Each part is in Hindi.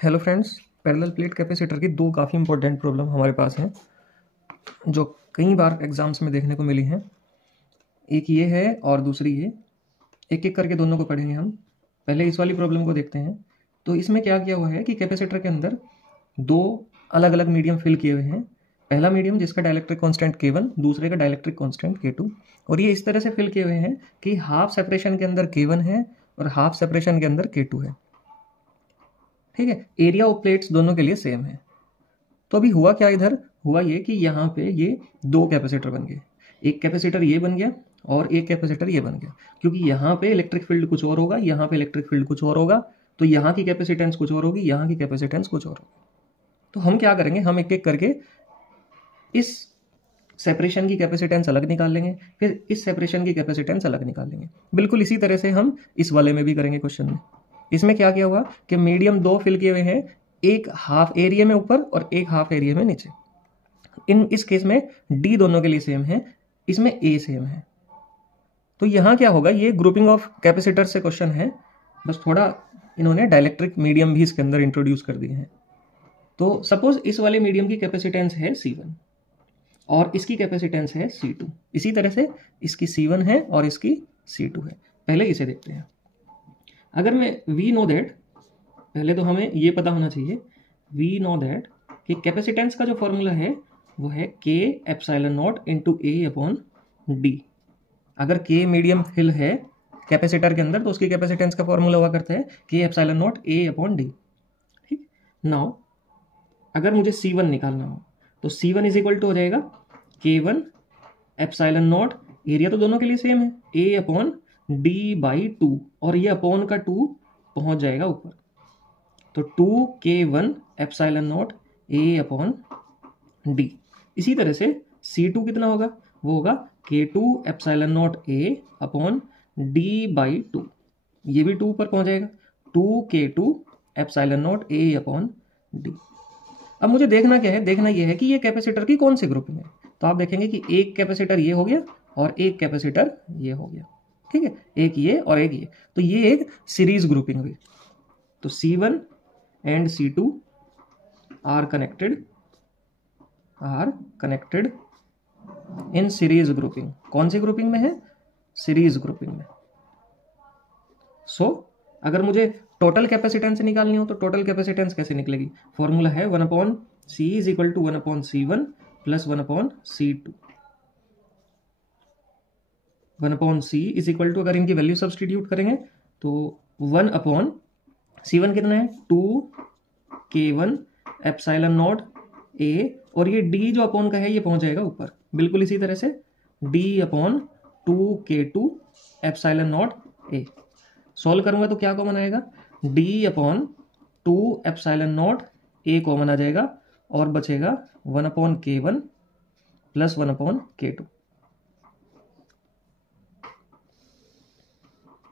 Hello friends, parallel plate capacitor की दो काफ़ी इंपॉर्टेंट प्रॉब्लम हमारे पास हैं जो कई बार एग्जाम्स में देखने को मिली हैं। एक ये है और दूसरी ये। एक एक करके दोनों को पढ़ेंगे हम। पहले इस वाली प्रॉब्लम को देखते हैं। तो इसमें क्या किया हुआ है कि कैपेसिटर के अंदर दो अलग अलग मीडियम फिल किए हुए हैं। पहला मीडियम जिसका डाइलेक्ट्रिक कांस्टेंट K1, दूसरे का डाइलेक्ट्रिक कांस्टेंट K2, और ये इस तरह से फिल किए हुए हैं कि हाफ सेपरेशन के अंदर K1 है और हाफ सेपरेशन के अंदर K2 है। ठीक है, एरिया ऑफ प्लेट्स दोनों के लिए सेम है। तो अभी हुआ क्या, इधर हुआ ये कि यहाँ पे ये दो कैपेसिटर बन गए। एक कैपेसिटर ये बन गया और एक कैपेसिटर ये बन गया, क्योंकि यहाँ पे इलेक्ट्रिक फील्ड कुछ और होगा, यहाँ पे इलेक्ट्रिक फील्ड कुछ और होगा, तो यहाँ की कैपेसिटेंस कुछ और होगी, यहाँ की कैपेसिटेंस कुछ और होगी। तो हम क्या करेंगे, हम एक एक करके इस सेपरेशन की कैपेसिटेंस अलग निकाल लेंगे, फिर इस सेपरेशन की कैपेसिटेंस अलग निकाल लेंगे। बिल्कुल इसी तरह से हम इस वाले में भी करेंगे क्वेश्चन में। इसमें क्या किया हुआ कि मीडियम दो फिल किए हुए हैं, एक हाफ एरिया में ऊपर और एक हाफ एरिया में नीचे। इस केस में डी दोनों के लिए सेम है, इसमें ए सेम है। तो यहां क्या होगा, ये ग्रुपिंग ऑफ कैपेसिटर से क्वेश्चन है, बस थोड़ा इन्होंने डाइलेक्ट्रिक मीडियम भी इसके अंदर इंट्रोड्यूस कर दिए हैं। तो सपोज इस वाले मीडियम की कैपेसिटेंस है C1 और इसकी कैपेसिटेंस है C2। इसी तरह से इसकी C1 है और इसकी C2 है। पहले इसे देखते हैं। अगर मैं वी नो दैट, पहले तो हमें ये पता होना चाहिए, वी नो दैट कि कैपेसिटेंस का जो फॉर्मूला है वो है K epsilon not into A upon D. अगर K मीडियम फिल है कैपेसिटर के अंदर तो उसकी कैपेसिटेंस का फॉर्मूला हुआ करता है K epsilon not a upon D. ठीक, नाउ अगर मुझे C1 निकालना हो तो C1 इज इक्वल टू हो जाएगा K1 एप्सिलॉन नॉट, एरिया तो दोनों के लिए सेम है, A अपॉन डी बाई 2, और ये अपॉन का 2 पहुंच जाएगा ऊपर, तो 2K1 epsilon naught A upon D. इसी तरह से C2 कितना होगा, वो होगा K2 epsilon naught A upon D by 2, ये भी 2 ऊपर पहुंच जाएगा, 2K2 epsilon naught A upon D. अब मुझे देखना क्या है, देखना यह है कि ये कैपेसिटर की कौन सी ग्रुपिंग है। तो आप देखेंगे कि एक कैपेसिटर ये हो गया और एक कैपेसिटर ये हो गया। ठीक है, एक ये और एक ये, तो ये एक सीरीज ग्रुपिंग हुई। तो C1 and C2 are connected in series grouping. कौन सी ग्रुपिंग में है, सीरीज ग्रुपिंग में। सो अगर मुझे टोटल कैपेसिटेंस निकालनी हो तो टोटल कैपेसिटेंस कैसे निकलेगी, फॉर्मूला है 1 upon C is equal to 1 upon C1 plus 1 upon C2। 1 upon C is equal to, अगर इनकी वैल्यू सब्सटीट्यूट करेंगे तो 1 अपॉन C1 कितना है 2K1 एप्सिलॉन नॉट A, और ये D जो अपॉन का है ये पहुंच जाएगा ऊपर। बिल्कुल इसी तरह से D upon 2K2 epsilon naught A। Solve करूंगा तो क्या कॉमन आएगा, D upon 2 epsilon naught A common आ जाएगा और बचेगा 1 upon K1 plus 1 upon K2।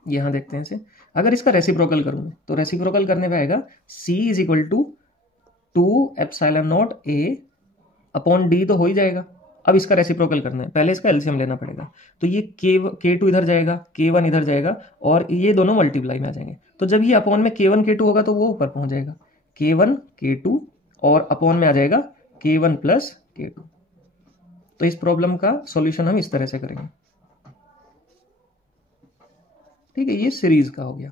यहां देखते हैं इसे। अगर इसका रेसिप्रोकल करूंगा तो रेसिप्रोकल करने पे आएगा C is equal to 2 epsilon naught A upon D, तो हो ही जाएगा। अब इसका रेसिप्रोकल करना है, पहले इसका एलसीएम लेना पड़ेगा। तो ये K2 इधर जाएगा, K1 इधर जाएगा और ये दोनों मल्टीप्लाई में आ जाएंगे। तो जब ये अपॉन में K1 K2 होगा तो वो ऊपर पहुंच जाएगा, K1 K2, और अपॉन में आ जाएगा K1 प्लस K2। तो इस प्रॉब्लम का सॉल्यूशन हम इस तरह से करेंगे। ठीक है, ये सीरीज का हो गया।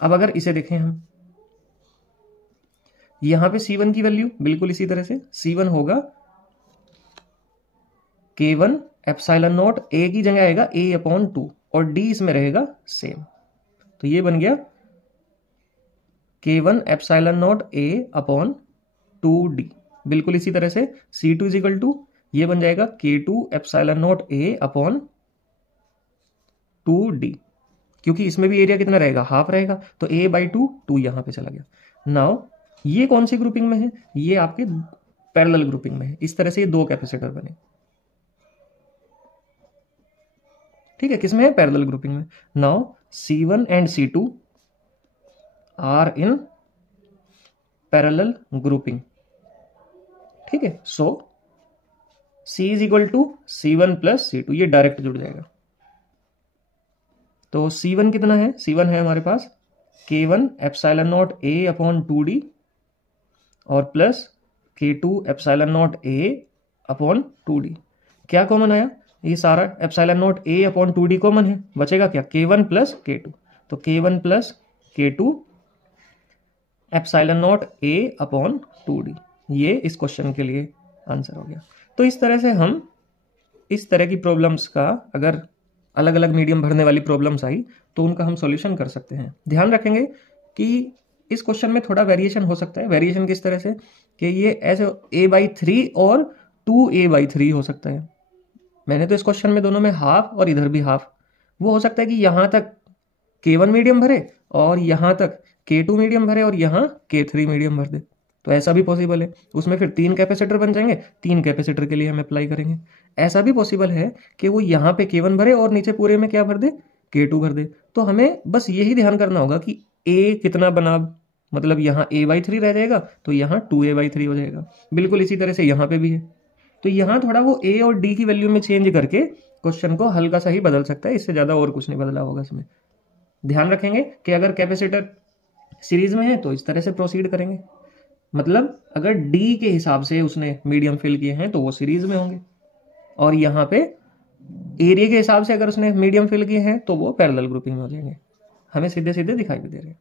अब अगर इसे देखें हम, यहां पे C1 की वैल्यू बिल्कुल इसी तरह से, C1 होगा K1 एप्सिलॉन नॉट A की जगह आएगा A अपॉन 2 और D इसमें रहेगा सेम। तो ये बन गया K1 epsilon naught A upon 2D। बिल्कुल इसी तरह से C2 इज इक्वल टू, ये बन जाएगा K2 epsilon naught A upon 2D, क्योंकि इसमें भी एरिया कितना रहेगा, हाफ रहेगा, तो A बाई 2 यहां पे चला गया। नाउ ये कौन सी ग्रुपिंग में है, ये आपके पैरेलल ग्रुपिंग में है। इस तरह से ये दो कैपेसिटर बने। ठीक है, किसमें है, पैरेलल ग्रुपिंग में। Now C1 and C2 are in parallel grouping. ठीक है, so C is equal to C1 plus C2, ये डायरेक्ट जुड़ जाएगा। तो C1 कितना है, C1 है हमारे पास K1 epsilon naught A upon 2D और प्लस K2ε0A/2D। क्या कॉमन आया? ये सारा ε0A/2D कॉमन है, बचेगा क्या? K1 plus K2। तो K1 प्लस K2 ε0A/2D, ये इस क्वेश्चन के लिए आंसर हो गया। तो इस तरह से हम इस तरह की प्रॉब्लम्स का, अगर अलग अलग मीडियम भरने वाली प्रॉब्लम्स आई तो उनका हम सॉल्यूशन कर सकते हैं। ध्यान रखेंगे कि इस क्वेश्चन में थोड़ा वेरिएशन हो सकता है। वेरिएशन किस तरह से कि ये ऐसे A/3 और 2A/3 हो सकता है। मैंने तो इस क्वेश्चन में दोनों में हाफ और इधर भी हाफ। वो हो सकता है कि यहाँ तक K1 मीडियम भरे और यहाँ तक K2 मीडियम भरे और यहाँ K3 मीडियम भर दे, तो ऐसा भी पॉसिबल है। उसमें फिर 3 कैपेसिटर बन जाएंगे, 3 कैपेसिटर के लिए हम अप्लाई करेंगे। ऐसा भी पॉसिबल है कि वो यहाँ पे K1 भरे और नीचे पूरे में क्या भर दे? K2 भर दे। तो हमें बस यही ध्यान करना होगा कि A कितना बना, मतलब यहाँ A/3 रह जाएगा तो यहाँ 2A/3 हो जाएगा। बिल्कुल इसी तरह से यहाँ पे भी है। तो यहाँ थोड़ा वो A और D की वैल्यू में चेंज करके क्वेश्चन को हल्का सा ही बदल सकता है, इससे ज़्यादा और कुछ नहीं बदला होगा इसमें। ध्यान रखेंगे कि अगर कैपेसिटर सीरीज में है तो इस तरह से प्रोसीड करेंगे, मतलब अगर डी के हिसाब से उसने मीडियम फिल किए हैं तो वो सीरीज में होंगे, और यहाँ पे एरिया के हिसाब से अगर उसने मीडियम फिल किए हैं तो वो पैरेलल ग्रुपिंग में हो जाएंगे। हमें सीधे सीधे दिखाई भी दे रहे हैं।